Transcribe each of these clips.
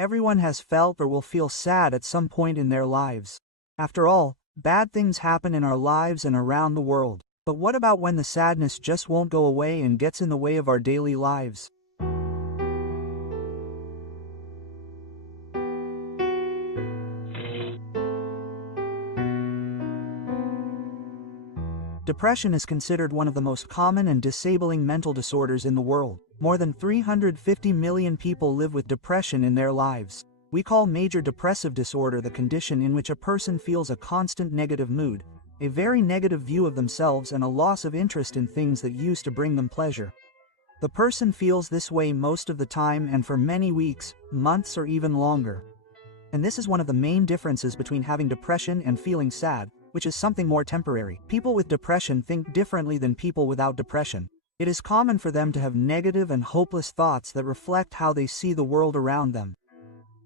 Everyone has felt or will feel sad at some point in their lives. After all, bad things happen in our lives and around the world. But what about when the sadness just won't go away and gets in the way of our daily lives? Depression is considered one of the most common and disabling mental disorders in the world. More than 350 million people live with depression in their lives. We call major depressive disorder the condition in which a person feels a constant negative mood, a very negative view of themselves, and a loss of interest in things that used to bring them pleasure. The person feels this way most of the time and for many weeks, months, or even longer. And this is one of the main differences between having depression and feeling sad, which is something more temporary. People with depression think differently than people without depression. It is common for them to have negative and hopeless thoughts that reflect how they see the world around them.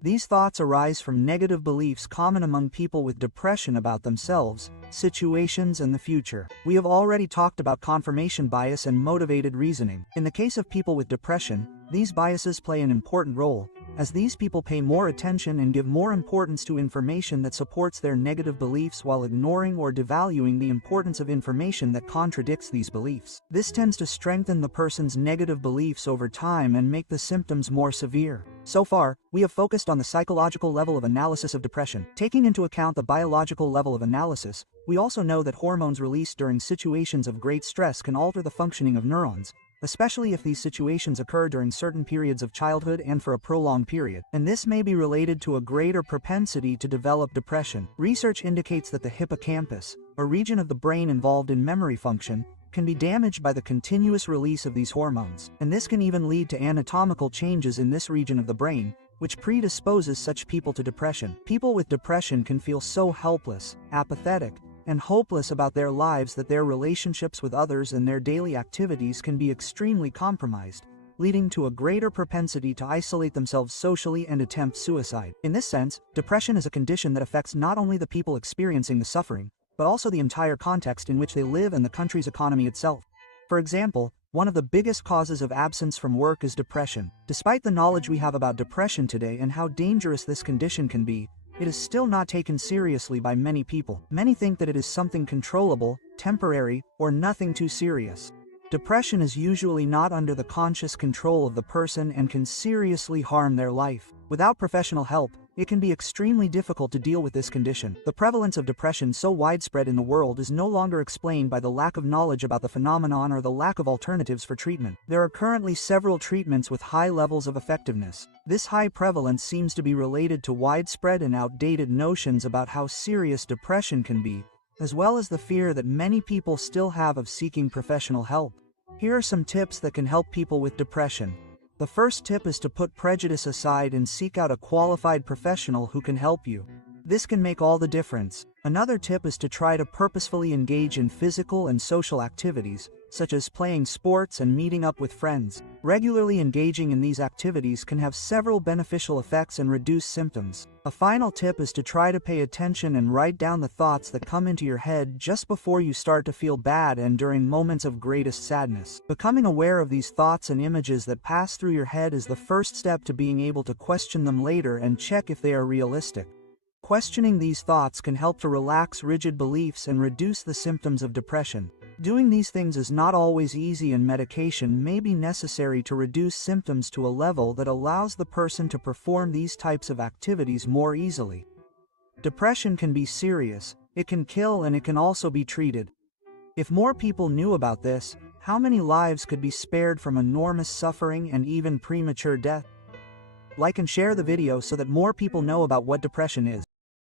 These thoughts arise from negative beliefs common among people with depression about themselves, situations, and the future. We have already talked about confirmation bias and motivated reasoning. In the case of people with depression, these biases play an important role, as these people pay more attention and give more importance to information that supports their negative beliefs while ignoring or devaluing the importance of information that contradicts these beliefs. This tends to strengthen the person's negative beliefs over time and make the symptoms more severe. So far, we have focused on the psychological level of analysis of depression. Taking into account the biological level of analysis, we also know that hormones released during situations of great stress can alter the functioning of neurons, especially if these situations occur during certain periods of childhood and for a prolonged period, and this may be related to a greater propensity to develop depression. Research indicates that the hippocampus, a region of the brain involved in memory function, can be damaged by the continuous release of these hormones, and this can even lead to anatomical changes in this region of the brain, which predisposes such people to depression. People with depression can feel so helpless, apathetic, and hopeless about their lives that their relationships with others and their daily activities can be extremely compromised, leading to a greater propensity to isolate themselves socially and attempt suicide. In this sense, depression is a condition that affects not only the people experiencing the suffering, but also the entire context in which they live and the country's economy itself. For example, one of the biggest causes of absence from work is depression. Despite the knowledge we have about depression today and how dangerous this condition can be, it is still not taken seriously by many people. Many think that it is something controllable, temporary, or nothing too serious. Depression is usually not under the conscious control of the person and can seriously harm their life. Without professional help, it can be extremely difficult to deal with this condition. The prevalence of depression so widespread in the world is no longer explained by the lack of knowledge about the phenomenon or the lack of alternatives for treatment. There are currently several treatments with high levels of effectiveness. This high prevalence seems to be related to widespread and outdated notions about how serious depression can be, as well as the fear that many people still have of seeking professional help. Here are some tips that can help people with depression. The first tip is to put prejudice aside and seek out a qualified professional who can help you. This can make all the difference. Another tip is to try to purposefully engage in physical and social activities, such as playing sports and meeting up with friends. Regularly engaging in these activities can have several beneficial effects and reduce symptoms. A final tip is to try to pay attention and write down the thoughts that come into your head just before you start to feel bad and during moments of greatest sadness. Becoming aware of these thoughts and images that pass through your head is the first step to being able to question them later and check if they are realistic. Questioning these thoughts can help to relax rigid beliefs and reduce the symptoms of depression. Doing these things is not always easy, and medication may be necessary to reduce symptoms to a level that allows the person to perform these types of activities more easily. Depression can be serious, it can kill, and it can also be treated. If more people knew about this, how many lives could be spared from enormous suffering and even premature death? Like and share the video so that more people know about what depression is.